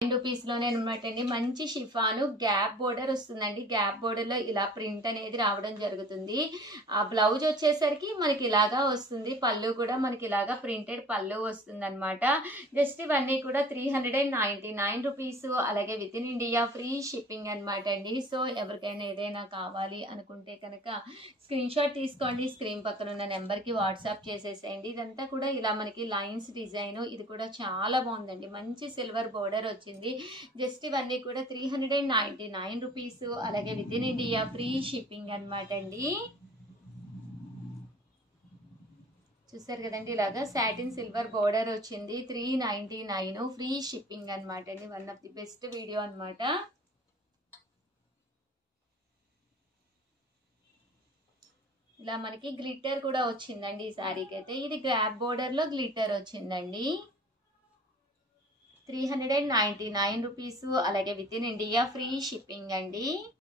రూపీస్లోనే అనమాట అండి. మంచి షిఫాను గ్యాప్ బోర్డర్ వస్తుందండి. గ్యాప్ బోర్డర్లో ఇలా ప్రింట్ అనేది రావడం జరుగుతుంది. ఆ బ్లౌజ్ వచ్చేసరికి మనకి ఇలాగా వస్తుంది. పళ్ళు కూడా మనకి ఇలాగా ప్రింటెడ్ పళ్ళు వస్తుంది అనమాట. జస్ట్ ఇవన్నీ కూడా 399 రూపీస్. అలాగే with in India free shipping అనమాట అండి. సో ఎవరికైనా ఏదైనా కావాలి అనుకుంటే కనుక స్క్రీన్ షాట్ తీసుకోండి. స్క్రీన్ పక్కన ఉన్న నెంబర్కి వాట్సాప్ చేసేసేయండి. ఇదంతా కూడా ఇలా మనకి లైన్స్ డిజైన్, ఇది కూడా చాలా బాగుందండి. మంచి సిల్వర్ బోర్డర్ వచ్చింది. జస్ట్ ఇవన్నీ కూడా 399 రూపీస్. అలాగే with in India free shipping అనమాట అండి. చూసారు కదండి, ఇలాగా సాటిన్ సిల్వర్ బోర్డర్ వచ్చింది. 399 ఫ్రీ షిప్పింగ్ అనమాట అండి. One of the best video అనమాట. ఇలా మనకి గ్లిట్టర్ కూడా వచ్చిందండి ఈ శారీకి అయితే. ఇది గ్యాప్ బోర్డర్ లో గ్లిట్టర్ వచ్చిందండి. 399 రూపీస్. అలాగే with in India free shipping అండి.